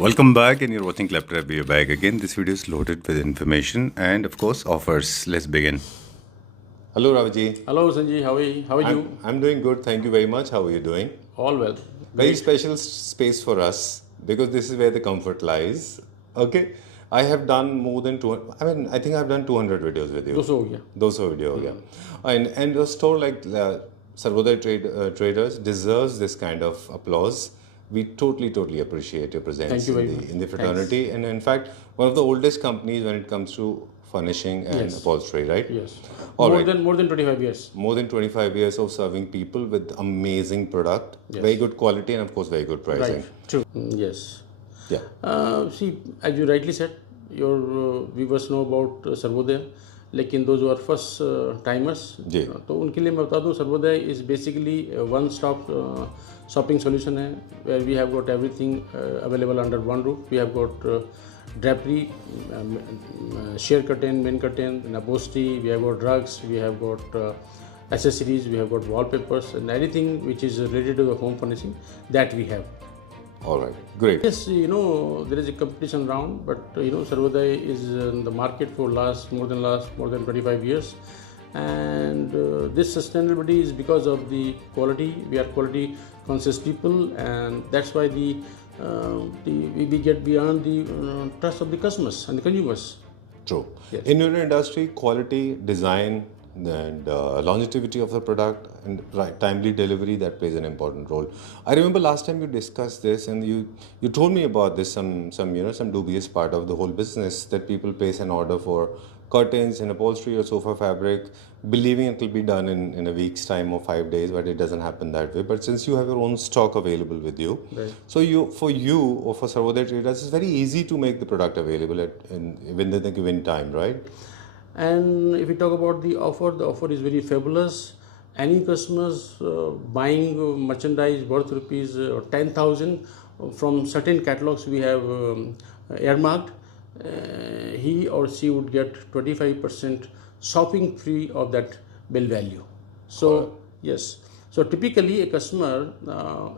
Welcome back, and you're watching Claptrap. We are back again. This video is loaded with information and, of course, offers. Let's begin. Hello, Ravaji. Hello, Sanjay. How are you? I'm doing good. Thank you very much. How are you doing? All well. Very special space for us because this is where the comfort lies. Okay. I have done more than 200. I think I've done 200 videos with you. 200 हो गया. 200 video हो गया. And a store like Sarvodaya Traders deserves this kind of applause. We totally appreciate your presence Thank you very much. in the fraternity. Thanks. And in fact, one of the oldest companies when it comes to furnishing and Yes. upholstery, right? Yes. All more right. than 25 years. More than 25 years of serving people with amazing product, Yes. very good quality, and of course very good pricing. Right. True. Yes. Yeah. See, as you rightly said, your viewers know about Sarvodaya. लेकिन those who are first timers, जी. तो उनके लिए मैं बता दूं, Sarvodaya is basically one stop shopping solution है, where we have got everything available under one roof. We have got drapery, sheer curtain, main curtain, upholstery. We have got rugs. We have got accessories. We have got wallpapers and anything which is related to the home furnishing that we have. All right. Great. Yes, there is a competition round, but Sarvodaya is in the market for more than 25 years, and this sustainability is because of the quality. We are quality conscious people, and that's why we get beyond the trust of the customers and the consumers. True. Yes. In your industry, quality, design, and longevity of the product and timely delivery, that plays an important role. I remember last time you discussed this, and you told me about this some dubious part of the whole business, that people place an order for curtains and upholstery or sofa fabric, believing it will be done in a week's time or 5 days, but it doesn't happen that way. But since you have your own stock available with you, Right. so for you or for Sarvodaya Traders, it's very easy to make the product available within the given time, right? And if we talk about the offer is very fabulous. Any customers buying merchandise worth rupees 10,000 from certain catalogs we have earmarked, he or she would get 25% shopping free of that bill value. So yes, so typically a customer,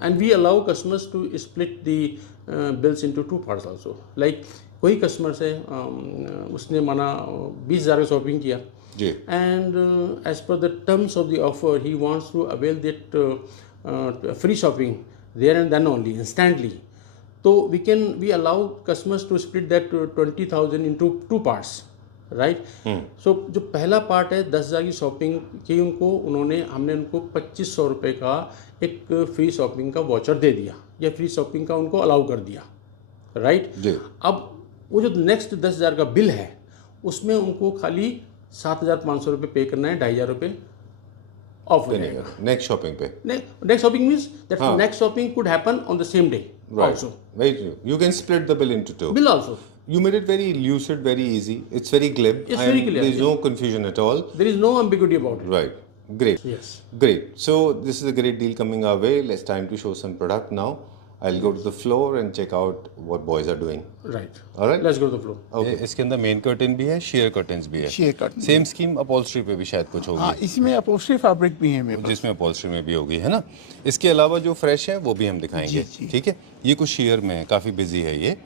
and we allow customers to split the bills into two parts also. Like कोई customer से उसने माना 20,000 का shopping किया, and as per the terms of the offer he wants to avail that free shopping there and then only instantly. So we allow customers to split that 20,000 into two parts, right? So जो पहला part है 10,000 की shopping की, हमने उनको 2,500 रुपये का एक फ्री शॉपिंग का वाउचर दे दिया या फ्री शॉपिंग का उनको अलाउ कर दिया, राइट? अब वो जो नेक्स्ट 10,000 का बिल है उसमें उनको खाली 7,500 रुपये पे करना है, 2,500 रुपये ऑफ हो जाएगा नेक्स्ट शॉपिंग पे. Next shopping means that next shopping could happen on the same day also. Very true. You can split the bill into two. Bill also. You made it very lucid, very easy. It's very glib. It's very clear. There's no confusion at all. There is no ambiguity about it. Right. Great. Yes. Great. So this is a great deal coming our way. Let's time to show some product now. I'll go to the floor and check out what boys are doing. Right. All right. Let's go to the floor. Okay. इसके अंदर main curtain भी है, share curtains भी है. Share curtain. Same scheme upholstery पे भी शायद कुछ होगी. हाँ, इसमें अपॉल्स्ट्री फैब्रिक भी है मेरे पास. जिसमें अपॉल्स्ट्री में भी होगी, है ना. इसके अलावा जो फ्रेश है वो भी हम दिखाएंगे. ठीक है. ये कुछ शेयर में है, काफ़ी बिजी है ये.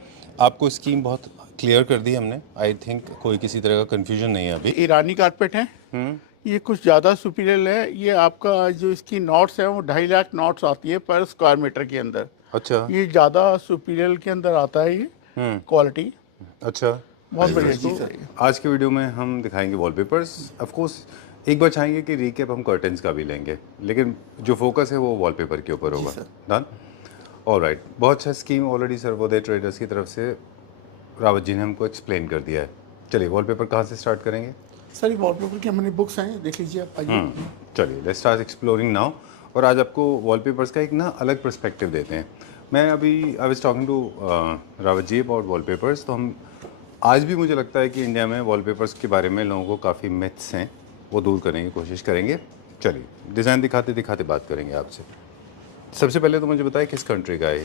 आपको स्कीम बहुत क्लियर कर दी हमने. आई थिंक कोई किसी तरह का कंफ्यूजन नहीं है अभी. ईरानी कारपेट है. ये कुछ ज़्यादा सुपीरियर है. ये आपका जो इसकी नॉट्स है वो 2.5 लाख नॉट्स आती है पर स्क्वायर मीटर के अंदर. अच्छा. ये ज़्यादा सुपीरियर के अंदर आता है ये क्वालिटी. अच्छा. बहुत बढ़िया चीज़ है. आज के वीडियो में हम दिखाएंगे वॉलपेपर्स. ऑफ कोर्स एक बार चाहेंगे कि रीकैप हम कर्टन्स का भी लेंगे, लेकिन जो फोकस है वो वॉलपेपर के ऊपर होगा. डन. ऑलराइट. बहुत अच्छा स्कीम ऑलरेडी सर्वोदय ट्रेडर्स की तरफ से रावत जी ने हमको एक्सप्लेन कर दिया है. चलिए वॉलपेपर कहाँ से स्टार्ट करेंगे? सर ये वॉलपेपर की हमारे बुक्स हैं, देख लीजिए आप. आइए. चलिए लेट्स स्टार्ट एक्सप्लोरिंग नाउ. और आज आपको वॉलपेपर्स का एक ना अलग पर्सपेक्टिव देते हैं. मैं अभी I was talking to Rawat ji about wallpapers. तो हम आज भी मुझे लगता है कि इंडिया में वॉलपेपर्स के बारे में लोगों को काफ़ी मिथ्स हैं, वो दूर करने की कोशिश करेंगे. चलिए डिज़ाइन दिखाते दिखाते बात करेंगे आपसे. सबसे पहले तो मुझे बताइए किस कंट्री का है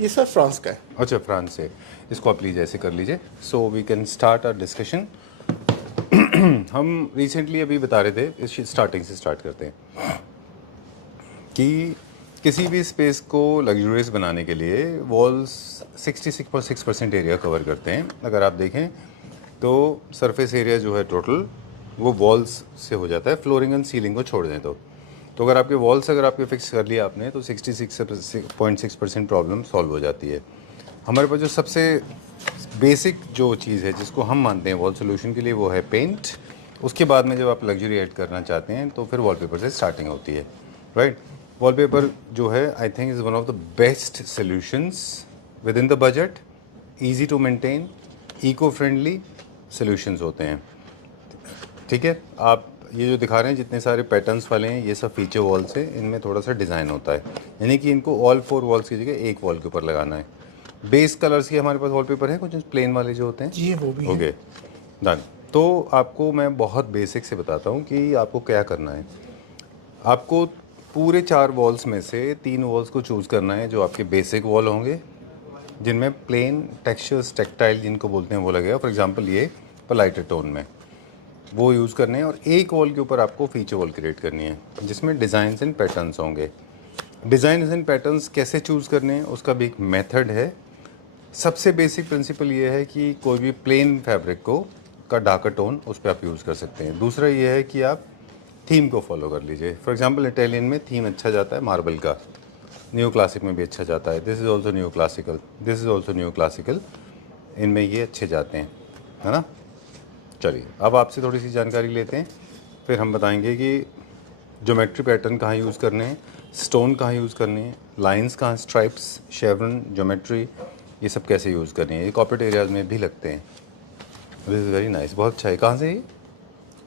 ये? सर फ्रांस का है. अच्छा, फ्रांस से. इसको आप प्लीज़ ऐसे कर लीजिए. So we can start our discussion. हम रिसेंटली अभी बता रहे थे, इस स्टार्टिंग से स्टार्ट करते हैं कि किसी भी स्पेस को लग्जरियस बनाने के लिए वॉल्स 66.6% एरिया कवर करते हैं। अगर आप देखें तो सरफेस एरिया जो है टोटल वो वॉल्स से हो जाता है, फ्लोरिंग एंड सीलिंग को छोड़ दें तो अगर आपके वॉल्स अगर आपके फिक्स कर लिया आपने तो 66.6% प्रॉब्लम सॉल्व हो जाती है। हमारे पास जो सबसे बेसिक जो चीज़ है जिसको हम मानते हैं वॉल सोल्यूशन के लिए वो है पेंट। उसके बाद में जब आप लग्जरी ऐड करना चाहते हैं तो फिर वॉलपेपर से स्टार्टिंग होती है, राइट। वॉलपेपर जो है I think is one of the best solutions within the budget, easy to maintain, eco friendly solutions होते हैं, ठीक है। आप ये जो दिखा रहे हैं जितने सारे पैटर्न्स वाले हैं ये सब फीचर वॉल्स है, इनमें थोड़ा सा डिज़ाइन होता है, यानी कि इनको ऑल 4 वॉल्स की जगह एक वॉल के ऊपर लगाना है। बेस कलर्स की हमारे पास वॉलपेपर है कुछ प्लेन वाले जो होते हैं जी वो भी ओके डन। तो आपको मैं बहुत बेसिक से बताता हूँ कि आपको क्या करना है। आपको पूरे 4 वॉल्स में से 3 वॉल्स को चूज़ करना है जो आपके बेसिक वॉल होंगे जिनमें प्लेन टेक्सचर्स टेक्टाइल जिनको बोलते हैं वो लगेगा। फॉर एग्जांपल ये पर लाइटर टोन में वो यूज़ करने हैं, और एक वॉल के ऊपर आपको फीचर वॉल क्रिएट करनी है जिसमें डिज़ाइंस एंड पैटर्न्स होंगे। डिज़ाइंस एंड पैटर्न्स कैसे चूज़ करने हैं उसका भी एक मेथड है। सबसे बेसिक प्रिंसिपल ये है कि कोई भी प्लेन फैब्रिक को का डार्कर टोन उस पर आप यूज़ कर सकते हैं। दूसरा ये है कि आप थीम को फॉलो कर लीजिए। फॉर एग्जांपल इटालियन में थीम अच्छा जाता है मार्बल का, न्यू क्लासिक में भी अच्छा जाता है, this is also new classical, this is also new classical, इनमें ये अच्छे जाते हैं, है ना। चलिए अब आपसे थोड़ी सी जानकारी लेते हैं, फिर हम बताएंगे कि ज्योमेट्री पैटर्न कहाँ यूज़ करने हैं, स्टोन कहाँ यूज़ करने हैं, लाइंस कहाँ, स्ट्राइप्स, शेवरन, ज्योमेट्री, ये सब कैसे यूज़ करनी है। ये कॉर्पोरेट एरियाज़ में भी लगते हैं। दिस इज़ वेरी नाइस, बहुत अच्छा है। कहाँ से ये?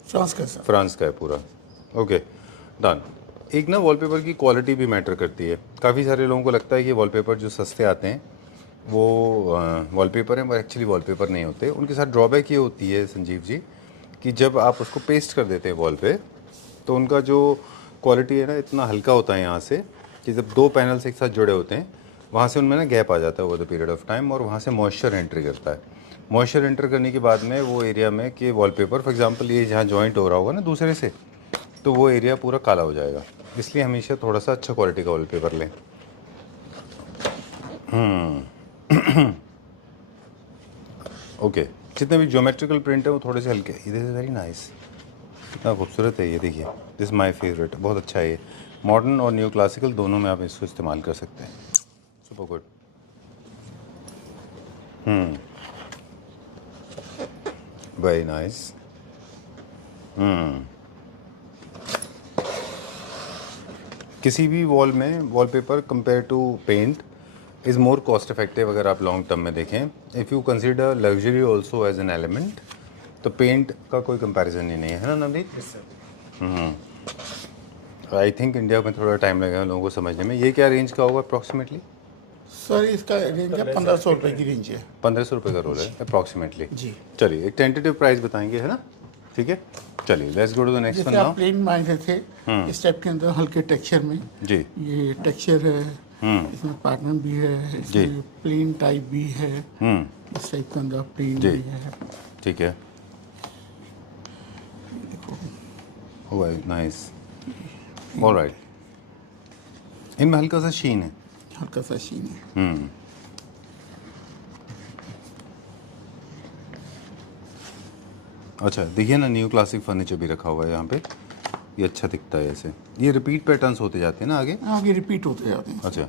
फ्रांस का सर। फ्रांस का है पूरा, ओके डन। एक ना वॉलपेपर की क्वालिटी भी मैटर करती है। काफ़ी सारे लोगों को लगता है कि वॉलपेपर जो सस्ते आते हैं वो वॉलपेपर हैं, वो एक्चुअली वॉलपेपर नहीं होते। उनके साथ ड्रॉबैक ये होती है संजीव जी कि जब आप उसको पेस्ट कर देते हैं वॉल पे तो उनका जो क्वालिटी है ना इतना हल्का होता है यहाँ से कि जब 2 पैनल्स एक साथ जुड़े होते हैं वहाँ से उनमें ना गैप आ जाता है over the period of time, और वहाँ से मॉइस्चर एंट्री करता है। मॉइस्चर एंटर करने के बाद में वो एरिया में कि वॉलपेपर फॉर एग्जांपल ये जहाँ जॉइंट हो रहा होगा ना दूसरे से, तो वो एरिया पूरा काला हो जाएगा। इसलिए हमेशा थोड़ा सा अच्छा क्वालिटी का वॉलपेपर लें। ओके जितने भी ज्योमेट्रिकल प्रिंट है वो थोड़े से हल्के। दिस इज़ वेरी नाइस, कितना खूबसूरत है ये, देखिए दिस माय फेवरेट, बहुत अच्छा है ये। मॉडर्न और न्यू क्लासिकल दोनों में आप इसको इस्तेमाल कर सकते हैं। Super good. Very nice. किसी भी वॉल में wallpaper compare to paint is more cost effective. अगर आप लॉन्ग टर्म में देखें, if you consider luxury also as an element, तो पेंट का कोई कंपैरिजन ही नहीं है ना नवनीत। आई थिंक इंडिया में थोड़ा टाइम लगेगा लोगों को समझने में। ये क्या रेंज का होगा अप्रॉक्सीमेटली? सर इसका रेंज है 1500 रुपये की रेंज है। 1500 रुपये का रोल है अप्रॉक्सीमेटली जी। चलिए एक टेंटेटिव प्राइस बताएंगे, है ना, ठीक है। चलिए let's go to the next one जैसे नाउ। आप प्लेन मांग रहे थे इस टाइप के अंदर हल्के टेक्सचर में, जी ये टेक्सचर है, इसमें पैटर्न भी है, इसमें प्लेन टाइप भी है, इस टाइप के अंदर प्लेन जी। भी है। ठीक है, ओह नाइस, ऑलराइट। इनमें हल्का सा शीन है, हल्का सा शीन है। अच्छा देखिए ना न्यू क्लासिक फर्नीचर भी रखा हुआ है यहाँ पे, ये अच्छा दिखता है ऐसे। ये रिपीट पैटर्न्स होते जाते हैं ना आगे। आगे रिपीट होते जाते हैं। अच्छा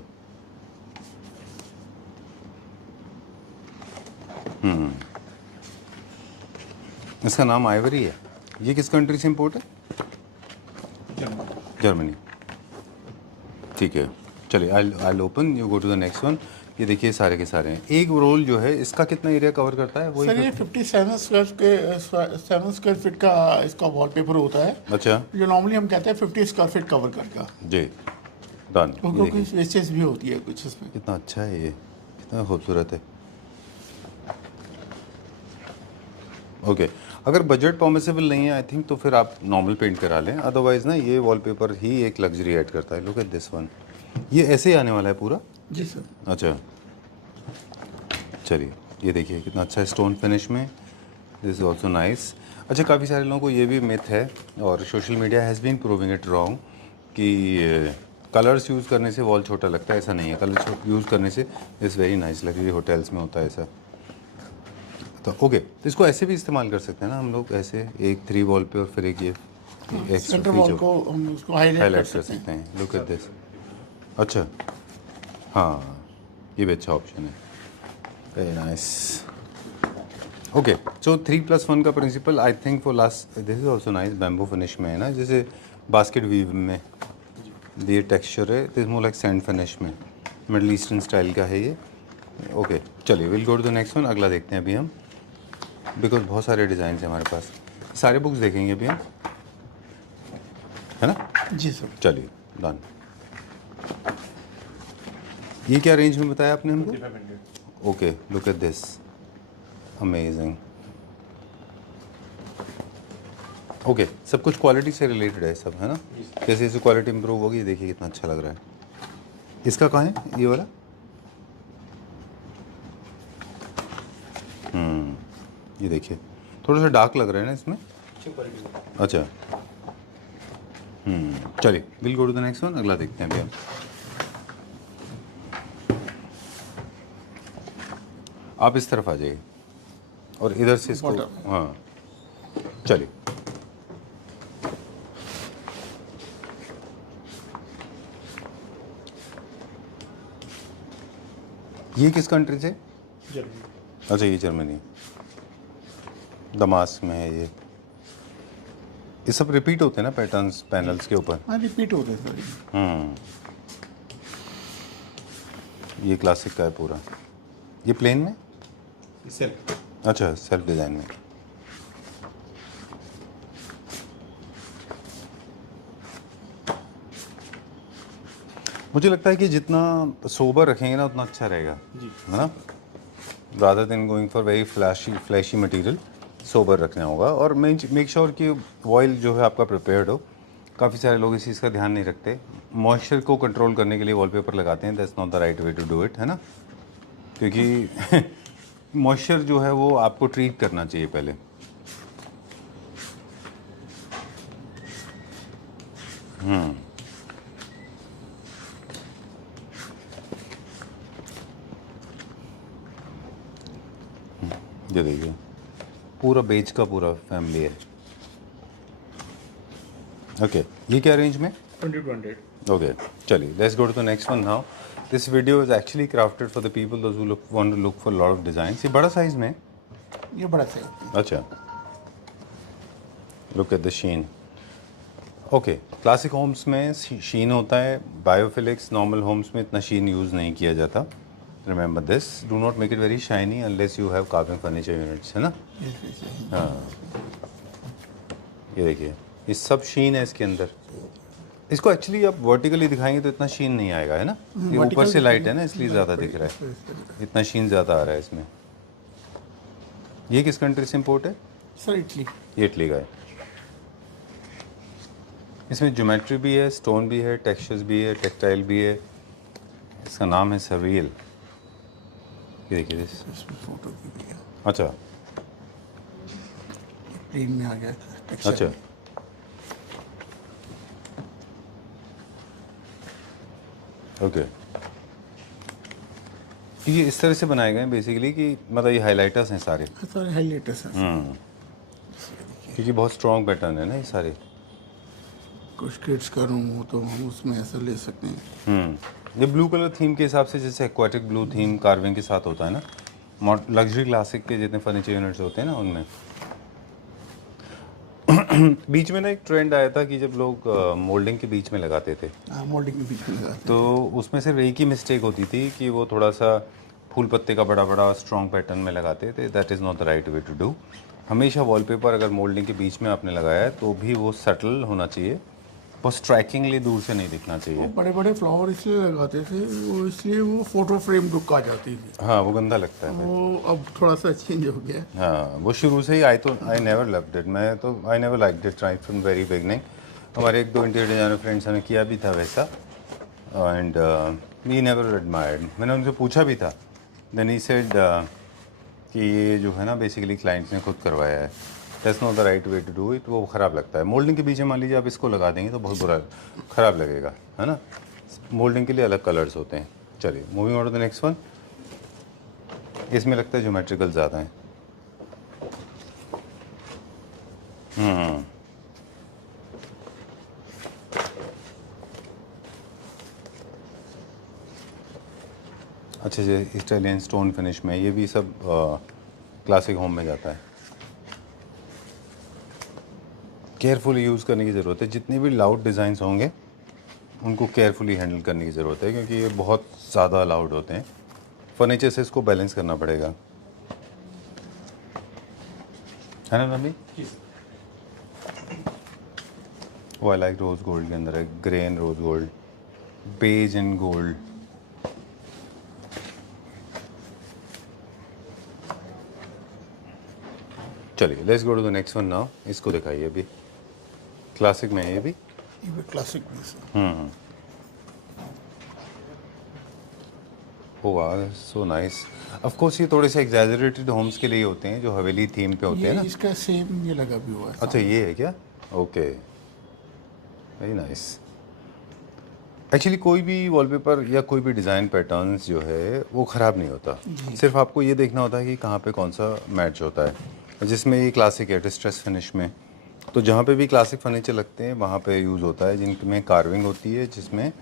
इसका नाम आइवरी है। ये किस कंट्री से इम्पोर्ट है? जर्मनी। ठीक है चलिए I open, you go to the next one. ये देखिए सारे के सारे हैं। एक रोल जो है इसका कितना एरिया कवर करता है? वही सर ये 57 स्क्वायर फीट का इसका वॉलपेपर होता है। अच्छा जो नॉर्मली हम कहते हैं 50 स्क्वायर फीट कवर करके, जी डन। क्योंकि वेस्टेज भी होती है कुछ इसमें। कितना अच्छा है ये, कितना खूबसूरत है। ओके अगर बजट परमिसेबल नहीं है आई थिंक तो फिर आप नॉर्मल पेंट करा लें, अदरवाइज ना ये वॉलपेपर ही एक लग्जरी ऐड करता है। लुक एट दिस वन, ये ऐसे ही आने वाला है पूरा। जी सर। अच्छा चलिए ये देखिए कितना अच्छा है स्टोन फिनिश में, दिस इज ऑल्सो नाइस। अच्छा काफ़ी सारे लोगों को ये भी मिथ है और social media has been proving it wrong कि कलर्स यूज़ करने से वॉल छोटा लगता है, ऐसा नहीं है। कलर यूज़ करने से इट्स वेरी नाइस लग रही है, होटल्स में होता है ऐसा। तो ओके, तो इसको ऐसे भी इस्तेमाल कर सकते हैं ना हम लोग, ऐसे एक 3 वॉल पे और फिर एक ये सेंटर वॉल को हम उसको हाईलाइट कर सकते हैं। Look at this. अच्छा, हाँ ये भी अच्छा ऑप्शन है, वेरी नाइस। ओके, सो 3+1 का principle I think for last, this is also nice, bamboo finish में है ना, जैसे बास्केट वीव में ये टेक्सचर है, this more like sand finish में, मिडल ईस्टर्न स्टाइल का है ये। ओके चलिए, will go to the next one, अगला देखते हैं अभी हम, बिकॉज बहुत सारे डिज़ाइन हैं हमारे पास, सारे बुक्स देखेंगे अभी हम, है ना जी सर। चलिए डन। ये क्या रेंज में बताया आपने हमको? Okay, look at this, amazing. Okay, सब कुछ क्वालिटी से रिलेटेड है सब, है ना? जैसे जैसे क्वालिटी इंप्रूव होगी, देखिए कितना अच्छा लग रहा है। इसका कहाँ है ये वाला? ये देखिए थोड़ा सा डार्क लग रहा है ना इसमें। अच्छा, चलिए will go to the next one, अगला देखते हैं अभी हम। आप इस तरफ आ जाइए और इधर से इसको, हाँ चलिए। ये किस कंट्री से? अच्छा, ये जर्मनी, दमास्क में है ये। ये सब रिपीट होते हैं ना पैटर्न्स पैनल्स के ऊपर? हाँ रिपीट होते हैं सर। ये क्लासिक का है पूरा। ये प्लेन में? सेल्फ। अच्छा, सेल्फ डिज़ाइन में। मुझे लगता है कि जितना सोबर रखेंगे ना उतना अच्छा रहेगा, है ना, rather than going for very flashy material. Sober रखना होगा और मेक श्योर कि ऑयल जो है आपका प्रिपेयर्ड हो। काफ़ी सारे लोग इस चीज़ का ध्यान नहीं रखते, मॉइस्चर को कंट्रोल करने के लिए वॉलपेपर लगाते हैं, that's not the right way to do it, है ना, क्योंकि मॉइस्चर जो है वो आपको ट्रीट करना चाहिए पहले। ये देखिए पूरा बेज का पूरा फैमिली है। ओके, ये क्या रेंज में? 2200। ओके चलिए, let's go to the next one now. This video is actually crafted for the people those who want to look for lot of designs. ये बड़ा साइज में है? ये बड़ा सही है। अच्छा, look at the sheen. Okay, classic homes में शीन होता है, बायोफिलिक्स नॉर्मल होम्स में इतना शीन यूज़ नहीं किया जाता। Remember this, do not make it very shiny unless you have carving furniture units, है ना। हाँ, ये देखिए ये सब शीन है इसके अंदर। इसको एक्चुअली आप वर्टिकली दिखाएंगे तो इतना शीन नहीं आएगा, है ना, ये ऊपर से लाइट है ना इसलिए ज़्यादा दिख रहा है, इतना शीन ज़्यादा आ रहा है इसमें। ये किस कंट्री से इम्पोर्ट है? Sir Italy. ये इटली का है। इसमें ज्योमेट्री भी है, स्टोन भी है, टेक्सचर्स भी है, टेक्सटाइल भी है। इसका नाम है सररियल। ये देखिए दिस। इसमें फोटो भी है। अच्छा प्लेन में आ गया टेक्सचर। अच्छा, ओके। ये इस तरह से बनाए गए हैं बेसिकली कि मतलब ये हाइलाइटर्स हैं सारे, सारे हाईलाइटर्स हैं। क्योंकि बहुत स्ट्रॉन्ग पैटर्न है ना ये सारे। कुछ किड्स का रूम हो तो हम उसमें ऐसा ले सकते हैं। ये ब्लू कलर थीम के हिसाब से, जैसे एक्वाटिक ब्लू थीम कार्विंग के साथ होता है ना, लग्जरी क्लासिक के जितने फर्नीचर यूनिट्स होते हैं ना उनमें। बीच में ना एक ट्रेंड आया था कि जब लोग मोल्डिंग के बीच में लगाते थे, हाँ मोल्डिंग के बीच में लगाते हैं। तो उसमें सिर्फ एक ही मिस्टेक होती थी कि वो थोड़ा सा फूल पत्ते का बड़ा बड़ा स्ट्रॉन्ग पैटर्न में लगाते थे। That is not the right way to do. हमेशा वॉलपेपर अगर मोल्डिंग के बीच में आपने लगाया है तो भी वो सटल होना चाहिए, बहुत स्ट्राइकिंगली दूर से नहीं दिखना चाहिए। बड़े बड़े फ्लावर इसलिए लगाते थे वो, इसलिए वो फोटो फ्रेम लुक आ जाती थी। हाँ, वो गंदा लगता है। वो अब थोड़ा सा चेंज हो गया। हाँ, वो शुरू से ही आई नेवर लव्ड इट। मैं तो I never liked it right from very beginning. हमारे एक दो इंटीरियर डिजाइनर फ्रेंड्स ने किया भी था वैसा, एंड वी नेवर एडमायर्ड। मैंने उनसे पूछा भी था, देन ही सेड कि ये जो है ना बेसिकली क्लाइंट्स ने खुद करवाया है, that's not the right way to do it. वो ख़राब लगता है। मोल्डिंग के पीछे मान लीजिए आप इसको लगा देंगे तो बहुत बुरा ख़राब लगेगा, है ना। मोल्डिंग के लिए अलग कलर्स होते हैं। चलिए moving on to the next one. इसमें लगता है ज्योमेट्रिकल ज़्यादा है। अच्छे से इटालियन स्टोन फिनिश में, ये भी सब क्लासिक होम में जाता है। केयरफुली यूज़ करने की ज़रूरत है। जितने भी लाउड डिज़ाइंस होंगे उनको केयरफुली हैंडल करने की ज़रूरत है, क्योंकि ये बहुत ज़्यादा लाउड होते हैं। फर्नीचर से इसको बैलेंस करना पड़ेगा, है ना नबी? वो आई लाइक रोज़ गोल्ड के अंदर है, grey and rose gold, beige and gold. चलिए let's go to the next one now. इसको दिखाइए अभी, क्लासिक में है ये भी। ये भी क्लासिक पीस है। वाह सो नाइस। ऑफ कोर्स ये थोड़े से एग्जैजरेटेड होम्स के लिए होते हैं, जो हवेली थीम पे होते हैं ये ना। इसका सेम ये लगा भी हुआ है। अच्छा ये है क्या? Okay, very nice. एक्चुअली कोई भी वॉलपेपर या कोई भी डिज़ाइन पैटर्न्स जो है वो ख़राब नहीं होता। सिर्फ आपको ये देखना होता है कि कहाँ पे कौन सा मैच होता है। जिसमें ये क्लासिक है डिस्ट्रेस फिनिश में, तो जहाँ पे भी क्लासिक फर्नीचर लगते हैं वहाँ पे यूज़ होता है, जिनमें कार्विंग होती है, जिसमें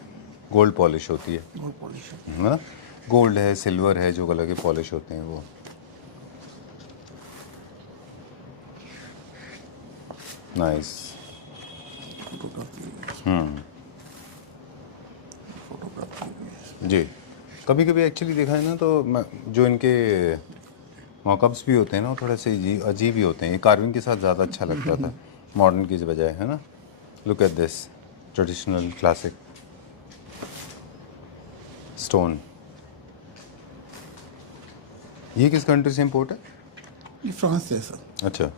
गोल्ड पॉलिश होती है, गोल्ड पॉलिश है। है ना। गोल्ड है, सिल्वर है, जो कलर के पॉलिश होते हैं वो। नाइस। जी, कभी कभी एक्चुअली देखा है ना, तो जो इनके मॉकअप्स भी होते हैं ना, वो थोड़े से अजीब ही होते हैं। ये कार्विंग के साथ ज़्यादा अच्छा लगता था मॉडर्न की बजाय, है ना। Look at this traditional classic stone. ये किस कंट्री से इम्पोर्ट है? ये फ्रांस से है सर। अच्छा,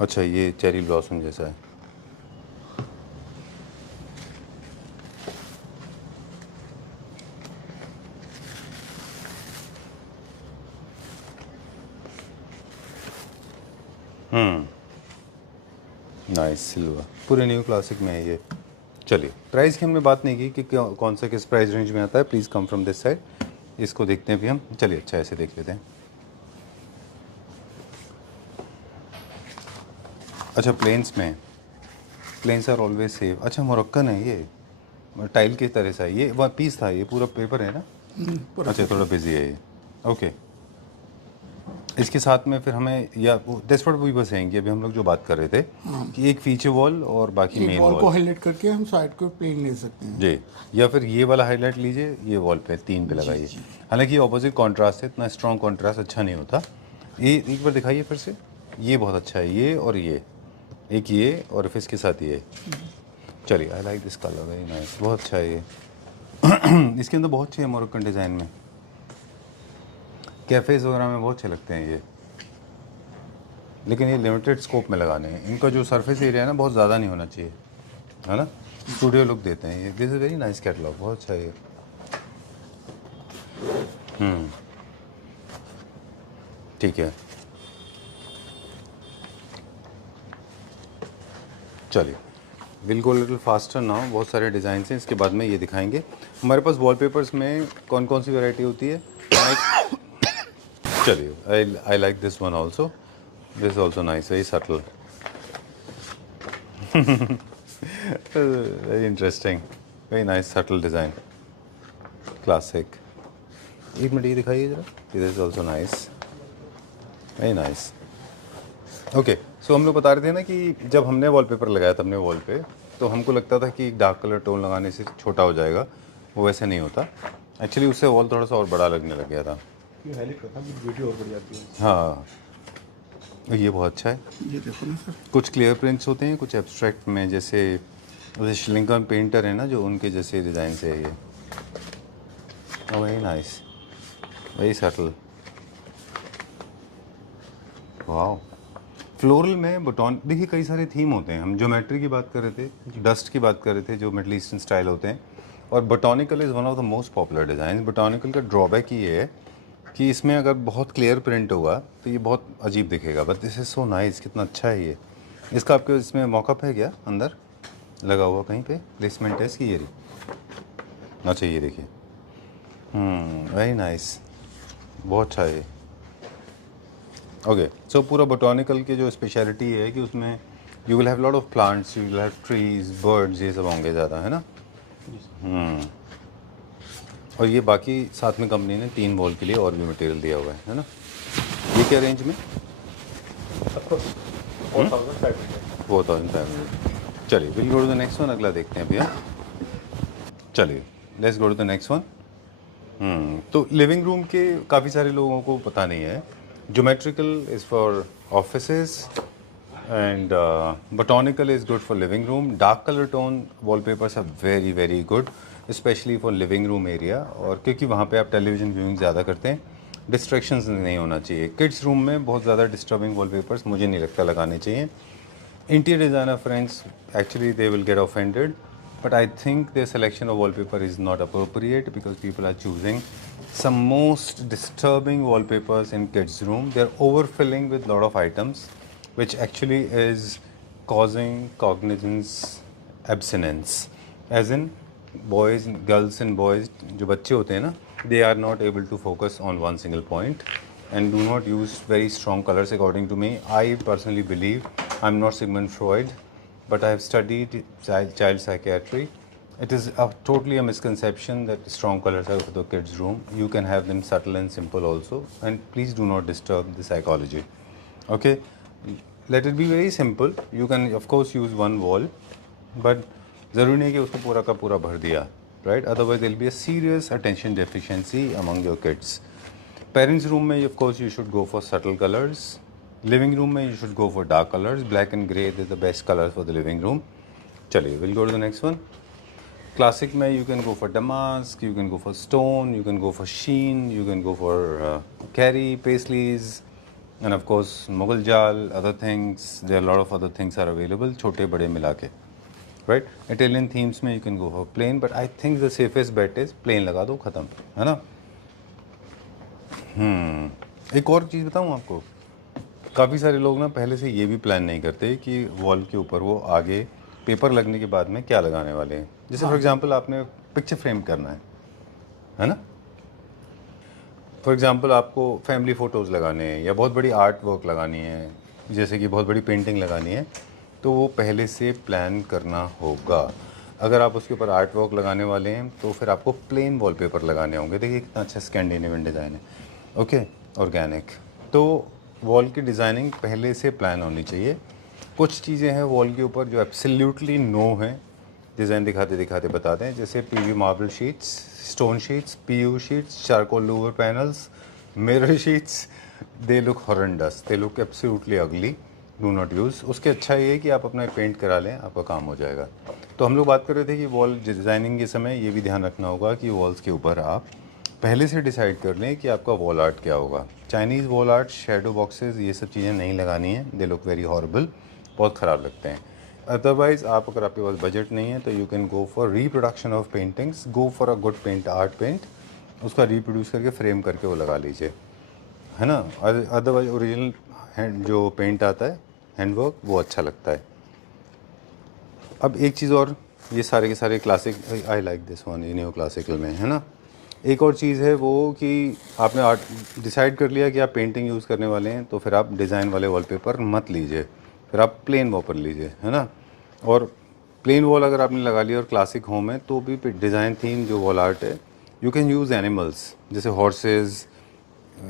अच्छा ये चेरी ब्लॉसम जैसा है। नाइस सिल्वर, पूरे न्यू क्लासिक में है ये। चलिए प्राइस की हमने बात नहीं की कि कौन सा किस प्राइस रेंज में आता है। Please come from this side. इसको देखते हैं भी हम। चलिए अच्छा ऐसे देख लेते हैं। अच्छा प्लेन्स में, प्लेन्स आर ऑलवेज सेफ। अच्छा मोरक्कन है ये, टाइल की तरह सा है ये। वह पीस था, ये पूरा पेपर है ना। अच्छा थोड़ा बिजी है ये। ओके, इसके साथ में फिर हमें या that's what we were saying, अभी हम लोग जो बात कर रहे थे कि एक फीचर वॉल और बाकी मेन वॉल को वॉल। हाईलाइट करके हम साइड को प्लेन ले सकते हैं। जी, या फिर ये वाला हाईलाइट लीजिए, ये वॉल पे 3 पे लगाइए। हालांकि ये ऑपोजिट कॉन्ट्रास्ट है, इतना स्ट्रॉन्ग कॉन्ट्रास्ट अच्छा नहीं होता। ये एक बार दिखाइए फिर से। ये बहुत अच्छा है, ये और ये, एक ये और फिर इसके साथ ये। चलिए I like this colour, very nice, बहुत अच्छा है ये। इसके अंदर बहुत अच्छे मोरक्कन डिज़ाइन में, कैफ़ेज़ वगैरह में बहुत अच्छे लगते हैं ये। लेकिन ये लिमिटेड स्कोप में लगाने हैं। इनका जो सरफेस एरिया है ना, बहुत ज़्यादा नहीं होना चाहिए, है ना। स्टूडियो लुक देते हैं ये। This is very nice catalogue, बहुत अच्छा है ये। ठीक है, चलिए will go little faster now. बहुत सारे डिज़ाइन हैं, इसके बाद में ये दिखाएंगे। हमारे पास वॉलपेपर्स में कौन कौन सी वैरायटी होती है। चलिए I like this one also, this also nice, very subtle, very interesting, very nice subtle design, classic. एक मिनट ये दिखाइए ज़रा, this is also nice, very nice. Okay, so हम लोग बता रहे थे ना कि जब हमने वॉलपेपर लगाया था अपने वॉल पे, तो हमको लगता था कि डार्क कलर टोन लगाने से छोटा हो जाएगा। वो वैसे नहीं होता एक्चुअली, उससे वॉल थोड़ा सा और बड़ा लगने लग गया था। ये हाईलाइट करता है, ब्यूटी और बढ़ जाती है। हाँ, ये बहुत अच्छा है। ये देखो ना सर, कुछ क्लियर प्रिंट्स होते हैं, कुछ एब्स्ट्रैक्ट में, जैसे श्रीलंका पेंटर है ना, जो उनके जैसे डिज़ाइन से है ये। Very nice, very subtle, wow. Floral में बटॉन देखिए कई सारे थीम होते हैं, हम ज्योमेट्री की बात कर रहे थे, डस्ट की बात कर रहे थे जो मिडल ईस्टर्न स्टाइल होते हैं, और botanical is one of the most popular design. Botanical का ड्रॉबैक ये है कि इसमें अगर बहुत क्लियर प्रिंट होगा तो ये बहुत अजीब दिखेगा, but this is so nice, कितना अच्छा है ये। इसका आपके इसमें मॉकअप है क्या अंदर लगा हुआ कहीं पे, प्लेसमेंट है इसकी, ये रही। अच्छा ये देखिए, वेरी नाइस, बहुत अच्छा है ये। ओके, सो पूरा बॉटनिकल की जो स्पेशलिटी है कि उसमें you will have lot of plants, you will have trees, birds, ये सब होंगे ज़्यादा, है ना। और ये बाकी साथ में कंपनी ने 3 वॉल के लिए और भी मटेरियल दिया हुआ है ना। ये क्या रेंज में? 4500। चलिए will go to the next one, अगला देखते हैं भैया। चलिए let's go to the next one. तो लिविंग रूम के काफ़ी सारे लोगों को पता नहीं है, geometrical is for offices and botanical is good for living room. Dark color tone wallpapers are very very good, especially for living room area, और क्योंकि वहाँ पे आप टेलीविज़न व्यूइंग ज़्यादा करते हैं, डिस्ट्रैक्शंस नहीं होना चाहिए। किड्स रूम में बहुत ज़्यादा डिस्टर्बिंग वॉलपेपर्स मुझे नहीं लगता लगाने चाहिए। Interior designer friends actually they will get offended, but I think their selection of wallpaper is not appropriate because people are choosing some most disturbing wallpapers in kids room. They're overfilling with lot of items which actually is causing cognizance abstinence, as in boys, girls and boys जो बच्चे होते हैं ना, they are not able to focus on one single point and do not use very strong colors according to me. I personally believe, I'm not Sigmund Freud, but I have studied child psychiatry. It is totally a misconception that strong colors are for the kids room. You can have them subtle and simple also, and please do not disturb the psychology. Okay, let it be very simple. You can of course use one wall, but ज़रूरी नहीं कि उसको पूरा का पूरा भर दिया, right? Otherwise there will be a serious attention deficiency among your kids. Parents room में of course you should go for subtle colors. Living room में you should go for dark colors. Black and grey is the best colors for the living room. चलिए we'll go to the next one. Classic में you can go for damask, you can go for stone, you can go for sheen, you can go for Kerry, paisleys, and of course Mughal jal, other things. There are a lot of other things are available, छोटे बड़े मिला के, right? Italian themes में you can go for plain, but I think the safest bet is plain लगा दो, ख़त्म, है ना। एक और चीज़ बताऊँ आपको, काफ़ी सारे लोग ना पहले से ये भी प्लान नहीं करते कि वॉल के ऊपर वो आगे पेपर लगने के बाद में क्या लगाने वाले हैं। जैसे फॉर एग्जांपल आपने पिक्चर फ्रेम करना है ना। फॉर एग्जांपल आपको फैमिली फ़ोटोज़ लगाने हैं या बहुत बड़ी आर्ट वर्क लगानी है, जैसे कि बहुत बड़ी पेंटिंग लगानी है, तो वो पहले से प्लान करना होगा। अगर आप उसके ऊपर आर्ट वर्क लगाने वाले हैं तो फिर आपको प्लेन वॉलपेपर लगाने होंगे। देखिए कितना अच्छा स्कैंडिनेवियन डिज़ाइन है, ओके, ऑर्गेनिक। तो वॉल की डिज़ाइनिंग पहले से प्लान होनी चाहिए। कुछ चीज़ें हैं वॉल के ऊपर जो एब्सोल्युटली नो हैं, डिज़ाइन दिखाते दिखाते बताते हैं, जैसे PV marble sheets, stone sheets, PU sheets, charcoal louvre panels, mirror sheets, they look horrendous, they look absolutely ugly, do not use. उसके अच्छा ये है कि आप अपना पेंट करा लें, आपका काम हो जाएगा। तो हम लोग बात कर रहे थे कि वॉल डिज़ाइनिंग के समय ये भी ध्यान रखना होगा कि वॉल्स के ऊपर आप पहले से डिसाइड कर लें कि आपका वॉल आर्ट क्या होगा। Chinese wall art, shadow boxes, ये सब चीज़ें नहीं लगानी है, दे लुक वेरी हॉरेबल, बहुत ख़राब लगते हैं। अदरवाइज़ आप अगर आपके पास बजट नहीं है तो you can go for reproduction of paintings, go for a good paint, art paint, उसका रिप्रोड्यूस करके फ्रेम करके वो लगा लीजिए, है ना। अदरवाइज ओरिजिनल हैंड जो पेंट आता है, हैंडवर्क, वो अच्छा लगता है। अब एक चीज़ और, ये सारे के सारे classic, I like this one, ये न्यू क्लासिकल में, है ना। एक और चीज़ है वो कि आपने आर्ट डिसाइड कर लिया कि आप पेंटिंग यूज़ करने वाले हैं, तो फिर आप डिज़ाइन वाले वॉलपेपर मत लीजिए, फिर आप प्लेन वॉलपेपर लीजिए, है ना। और प्लेन वॉल अगर आपने लगा लिया और क्लासिक होम है तो भी डिज़ाइन थीम जो वॉल आर्ट है, यू कैन यूज़ एनिमल्स जैसे हॉर्सेस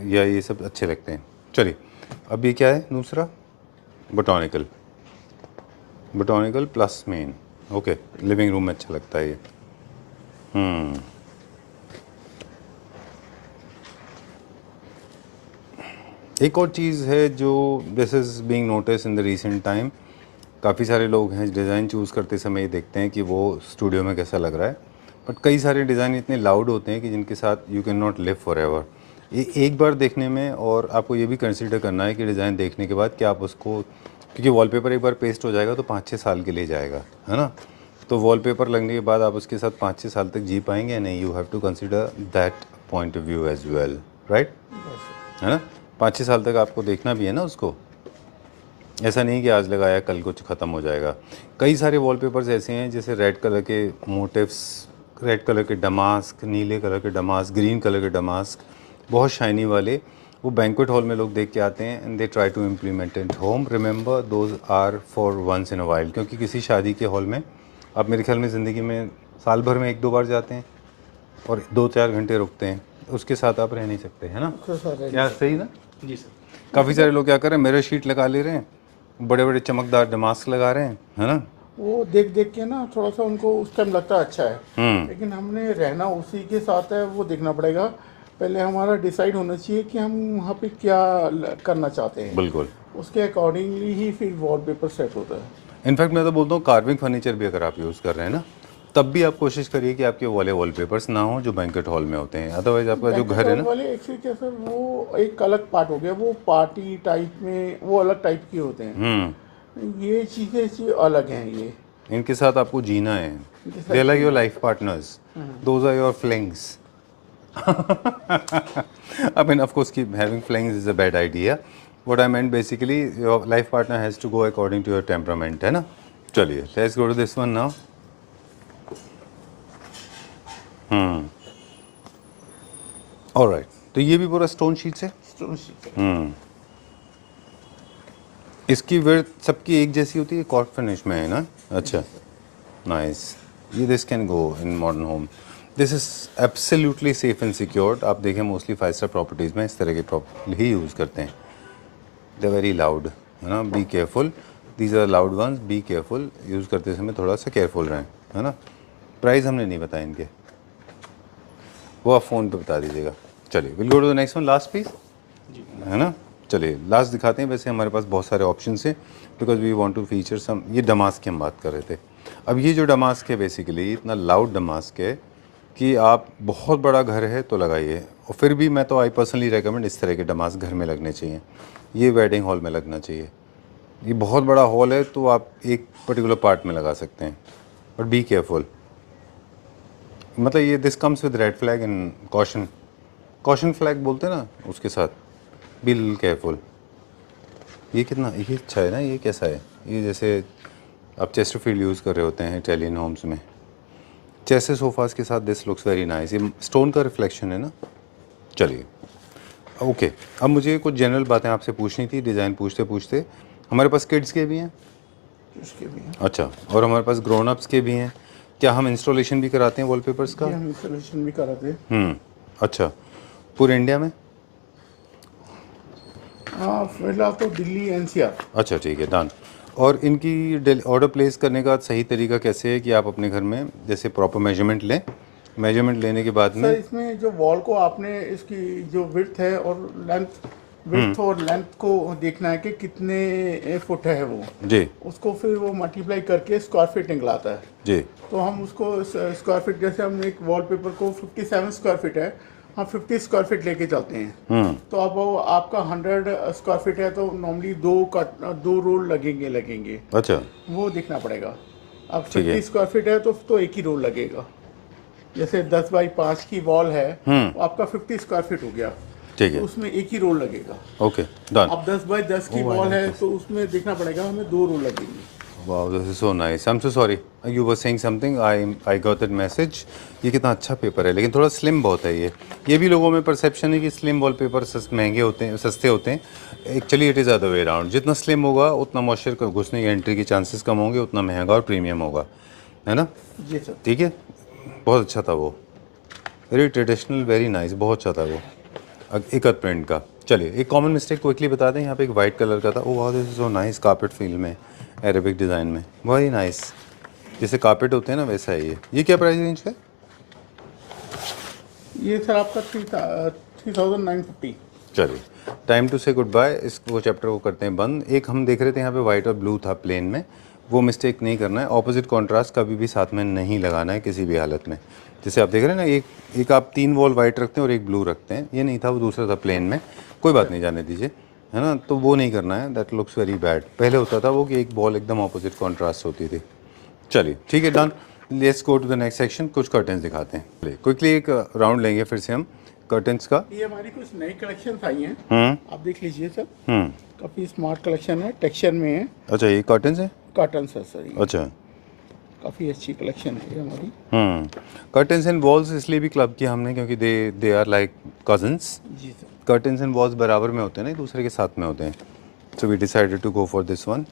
या ये सब अच्छे लगते हैं। चलिए अब ये क्या है दूसरा, botanical, botanical plus main, okay, living room में अच्छा लगता है ये। एक और चीज़ है जो this is being notice in the recent time, काफ़ी सारे लोग हैं डिज़ाइन चूज़ करते समय ये देखते हैं कि वो स्टूडियो में कैसा लग रहा है, बट कई सारे डिज़ाइन इतने लाउड होते हैं कि जिनके साथ you can not live for ever. एक बार देखने में, और आपको ये भी कंसिडर करना है कि डिज़ाइन देखने के बाद कि आप उसको, क्योंकि वॉलपेपर एक बार पेस्ट हो जाएगा तो 5-6 साल के लिए जाएगा, है ना। तो वॉलपेपर लगने के बाद आप उसके साथ 5-6 साल तक जी पाएंगे या नहीं, you have to consider that point of view as well, right, है ना। 5-6 साल तक आपको देखना भी है ना उसको, ऐसा नहीं कि आज लगाया कल कुछ ख़त्म हो जाएगा। कई सारे वॉलपेपर्स ऐसे हैं जैसे रेड कलर के मोटिव्स, रेड कलर के डमास्क, नीले कलर के डमास्क, ग्रीन कलर के डमास्क, बहुत शाइनी वाले, वो बैंक्वेट हॉल में लोग देख के आते हैं and they try to implement it home. Remember those are for once in a while, क्योंकि किसी शादी के हॉल में आप मेरे ख्याल में ज़िंदगी में साल भर में 1-2 बार जाते हैं और 2-4 घंटे रुकते हैं, उसके साथ आप रह नहीं सकते, है ना। क्या सही ना जी सर। काफ़ी सारे लोग क्या कर रहे हैं, मिरर शीट लगा ले रहे हैं, बड़े बड़े चमकदार डमास्क लगा रहे हैं, है ना। वो देख देख के ना थोड़ा सा उनको उस टाइम लगता है अच्छा है, लेकिन हमने रहना उसी के साथ है, वो देखना पड़ेगा। पहले हमारा डिसाइड होना चाहिए कि हम वहाँ पे क्या करना चाहते हैं, बिल्कुल। उसके अकॉर्डिंगली ही फिर वॉलपेपर सेट होता है। इनफैक्ट मैं तो बोलता हूँ कार्विंग फर्नीचर भी अगर आप यूज़ कर रहे हैं ना, तब भी आप कोशिश करिए कि आपके वाले वॉलपेपर्स ना हो जो बैंकेट हॉल में होते हैं, अदरवाइज आपका जो घर है ना। वाले एक्चुअली क्या सर, वो एक अलग पार्ट हो गया, वो पार्टी टाइप में वो अलग टाइप के होते हैं, ये चीज़ें अलग हैं। ये इनके साथ आपको जीना है, they are like your life partners, those are your flings. I mean, of course, having flings is a bad idea. What I meant basically, your life partner has to go according to your temperament, है ना। चलिए, let's go to this one now. All right. तो ये भी पूरा stone sheet है। इसकी width सबकी एक जैसी होती है, कॉर्क फिनिश में है ना। अच्छा, नाइस। ये this can go in modern home. This is absolutely safe and secured. आप देखें मोस्टली 5 स्टार प्रॉपर्टीज़ में इस तरह के प्रॉपर्टी ही यूज़ करते हैं। दे वेरी लाउड, है ना, be careful, these are loud ones, be careful. Use करते समय थोड़ा सा केयरफुल रहें, है ना। प्राइस हमने नहीं बताया इनके, वो आप फ़ोन पे बता दीजिएगा। चलिए, will go to the next one, last piece, है ना। चलिए लास्ट दिखाते हैं। वैसे हमारे पास बहुत सारे ऑप्शन हैं because we want to feature some. ये डमास्क की हम बात कर रहे थे। अब ये जो डमास्क है बेसिकली इतना लाउड डमास्क है कि आप बहुत बड़ा घर है तो लगाइए, और फिर भी मैं तो आई पर्सनली रेकमेंड इस तरह के डमास्क घर में लगने चाहिए। ये वेडिंग हॉल में लगना चाहिए। ये बहुत बड़ा हॉल है तो आप एक पर्टिकुलर पार्ट में लगा सकते हैं, बट बी केयरफुल। मतलब ये this comes with red flag and caution flag बोलते हैं ना, उसके साथ बी लिटिल केयरफुल। ये कितना, ये अच्छा है ना। ये कैसा है, ये जैसे आप चेस्टरफील्ड यूज़ कर रहे होते हैं इटालियन होम्स में, चेस्टर सोफास के साथ। This looks very nice. ये स्टोन का रिफ्लेक्शन है ना। चलिए ओके, अब मुझे कुछ जनरल बातें आपसे पूछनी थी डिज़ाइन पूछते पूछते। हमारे पास किड्स के भी हैं, उसके भी हैं। अच्छा, और हमारे पास ग्रोन अप्स के भी हैं। क्या हम इंस्टॉलेशन भी कराते हैं वॉलपेपर्स का? हम इंस्टॉलेशन भी कराते हैं। अच्छा, पूरे इंडिया में? हाँ, फिलहाल तो दिल्ली एनसीआर। अच्छा ठीक है, डन। और इनकी ऑर्डर प्लेस करने का सही तरीका कैसे है कि आप अपने घर में जैसे प्रॉपर मेजरमेंट लें, मेजरमेंट लेने के बाद में सर इसमें जो वॉल को आपने इसकी जो विड्थ है और विड्थ और लेंथ को देखना है कि कितने फुट है वो जी, उसको फिर वो मल्टीप्लाई करके स्क्वायर फीट निकलाता है जी, तो हम उसको स्क्वायर फीट, जैसे हम एक वॉलपेपर को 57 स्क्वायर फीट है, हम 50 स्क्वायर फीट लेके चलते हैं। तो अब वो आपका 100 स्क्वायर फीट है तो नॉर्मली दो रोल लगेंगे। अच्छा वो देखना पड़ेगा। अब ठीक है। 50 स्क्वायर फीट है तो एक ही रोल लगेगा। जैसे 10 बाई 5 की वॉल है तो आपका 50 स्क्वायर फीट हो गया, ठीक तो है, उसमें एक ही रोल लगेगा। Okay done. अब 10 बाई 10 की वॉल है तो उसमें देखना पड़ेगा हमें 2 रोल लगेंगे। Wow, this is so nice. I am so sorry, you were saying something, I got that message. ये कितना अच्छा पेपर है, लेकिन थोड़ा स्लिम बहुत है ये भी लोगों में परसेप्शन है कि स्लिम वॉलपेपर महंगे होते हैं, सस्ते होते हैं। Actually it is other way around. जितना स्लिम होगा उतना मॉइस्चर का घुसने की एंट्री के चांसेस कम होंगे, उतना महंगा और प्रीमियम होगा, है ना। जी सर। ठीक है, बहुत अच्छा था वो, वेरी ट्रेडिशनल, वेरी नाइस, बहुत अच्छा था वो, इकत प्रिंट का। चलिए एक कॉमन मिस्टेक क्विकली बता दें। यहाँ पे एक वाइट कलर का था, ओ वाह, this is so nice, carpet feel में, अरेबिक डिज़ाइन में, वेरी नाइस। जैसे कारपेट होते हैं ना वैसा है ये क्या प्राइस रेंज का है? ये सर आपका 3950। चलिए टाइम टू से गुड बाय। इस वो चैप्टर को करते हैं बंद। एक हम देख रहे थे यहाँ पे वाइट और ब्लू था प्लेन में, वो मिस्टेक नहीं करना है। ऑपोजिट कॉन्ट्रास्ट कभी भी साथ में नहीं लगाना है किसी भी हालत में। जैसे आप देख रहे हैं ना, एक आप 3 वॉल वाइट रखते हैं और एक ब्लू रखते हैं, ये नहीं था, वो दूसरा था प्लेन में, कोई बात नहीं, जाने दीजिए, है ना। तो वो नहीं करना है, दैट लुक्स वेरी बैड। पहले होता था वो कि एक बॉल एकदम ऑपोजिट कॉन्ट्रास्ट होती थी। चलिए ठीक है, done. Let's go to the next section, कुछ कर्टन्स दिखाते हैं। क्विकली एक राउंड लेंगे फिर से हम कर्टन्स का। ये हमारी कुछ नई कलेक्शन आई हैं, हम्म आप देख लीजिए सर। हम्म काफ़ी स्मार्ट कलेक्शन है, टेक्सचर में है, अच्छा, ये कर्टन्स है। कॉटन सर सर ये अच्छा। काफ़ी अच्छी कलेक्शन है ये हमारी। कर्टन्स एंड वॉल्स इसलिए भी क्लब किया हमने क्योंकि दे आर लाइक कजन्स। जी सर। कर्टन्स एंड वॉल्स बराबर में होते हैं ना, एक दूसरे के साथ में होते हैं। So we decided to go for this one.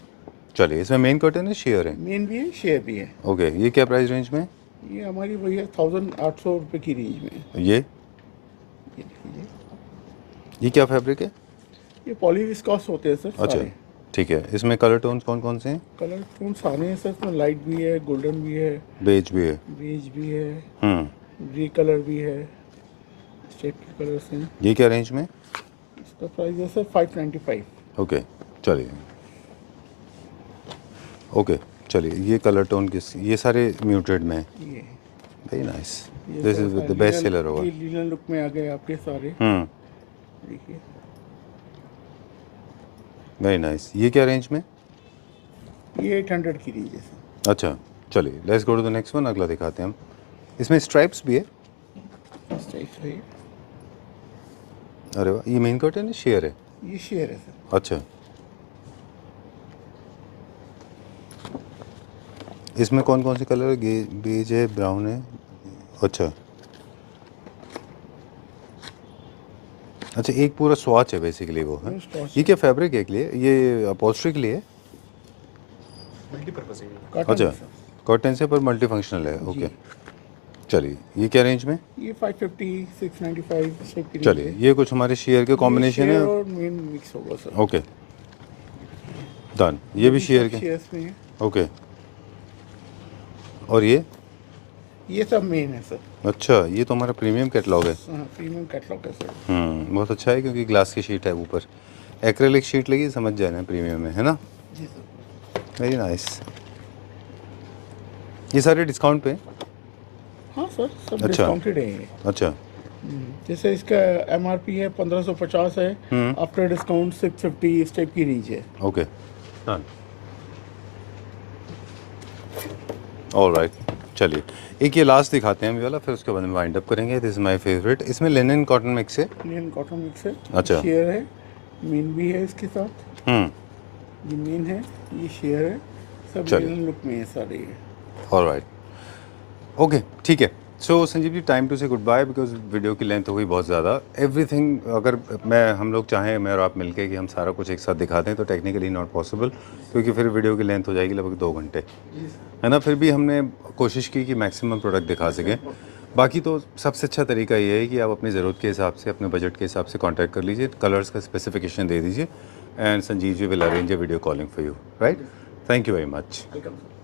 चलिए, इसमें मेन कर्टन है, शेयर है। मेन भी है, शेयर भी है। ओके, ये क्या प्राइस रेंज में है? ये हमारी वही है 1800 रुपये की रेंज में है। ये देखिए, ये क्या फैब्रिक है? ये पॉलीविस्कॉस होते हैं सर अच्छा सारे। ठीक है। इसमें कलर टोन्स कौन कौन से हैं? कलर टोन सारे हैं सर, इसमें लाइट भी है, गोल्डन भी है, बेज भी है। बेज भी है, हम्म ग्रे कलर भी है, इस टाइप के कलर्स हैं। ये क्या रेंज में? इसका प्राइस है सर 595। ओके चलिए, ओके चलिए, ये कलर टोन किस, ये सारे म्यूटेड में है। ये वेरी नाइस, ये दिस सर इज द सारे बेस्ट लीलन- सेलर होगा। ये लीलन लुक में आ गए आपके सारे। देखिए, वेरी नाइस। ये क्या रेंज में? ये 800 की रेंज है सर। अच्छा चलिए, let's go to the next one, अगला दिखाते हैं हम। इसमें स्ट्राइप्स भी है। इस टाइप से ये। अरे वाह, ये मेन कर्टन है, शेयर है? ये शेयर है सर। अच्छा, इसमें कौन कौन से कलर है? बेज है, ब्राउन है। अच्छा अच्छा, एक पूरा स्वॉच है बेसिकली वो है। swatch ये क्या फैब्रिक है के लिए? ये अपॉल्स्ट्री के लिए है? मल्टीपर्पज है ये। कॉटन अच्छा, है सर। कॉटन से पर मल्टी फंक्शनल है। ओके चलिए, ये क्या रेंज में? ये 550, 695 इस टाइप की रेंज चलिए, है। ये कुछ हमारे शेयर के कॉम्बिनेशन शेयर है। और मेन मिक्स होगा सर। ओके डन, ये भी शेयर के। शेयर्स में है। ओके, और ये सब मेन है सर। अच्छा, ये तो हमारा प्रीमियम कैटलॉग है। हाँ, प्रीमियम कैटलॉग है सर। बहुत अच्छा है क्योंकि ग्लास की शीट है ऊपर, एक्रेलिक शीट लगी, समझ जाना प्रीमियम में, है ना। जी सर। Very nice. ये सारे डिस्काउंट पे हैं? हाँ सर, सब अच्छा। डिस्काउंटेड है ये। अच्छा जैसे इसका MRP है 1550 है, आफ्टर डिस्काउंट 650 इस टाइप की रेंज है। Okay done, alright. चलिए, एक ये लास्ट दिखाते हैं हम ये वाला, फिर उसके बाद में वाइंड अप करेंगे। This is my favourite. इसमें लिनन कॉटन मिक्स है। लिनन कॉटन मिक्स है। अच्छा। शेयर है, मेन भी है इसके साथ। ये मेन है, ये शेयर है, सब चलिए। लिनन लुक में है सारे ये। ऑलराइट, ओके ठीक है। सो संजीव जी, टाइम टू से गुड बाय बिकॉज वीडियो की लेंथ हो गई बहुत ज़्यादा। एवरीथिंग अगर हम लोग चाहें, मैं और आप मिलके कि हम सारा कुछ एक साथ दिखा दें तो टेक्निकली नॉट पॉसिबल, क्योंकि फिर वीडियो की लेंथ हो जाएगी लगभग 2 घंटे, है ना। फिर भी हमने कोशिश की कि मैक्सिमम प्रोडक्ट दिखा सकें। बाकी तो सबसे अच्छा तरीका ये है कि आप अपनी ज़रूरत के हिसाब से, अपने बजट के हिसाब से कॉन्टैक्ट कर लीजिए, कलर्स का स्पेसिफिकेशन दे दीजिए, and Sanjeev ji will arrange a video calling for you, right. Thank you very much. Welcome sir.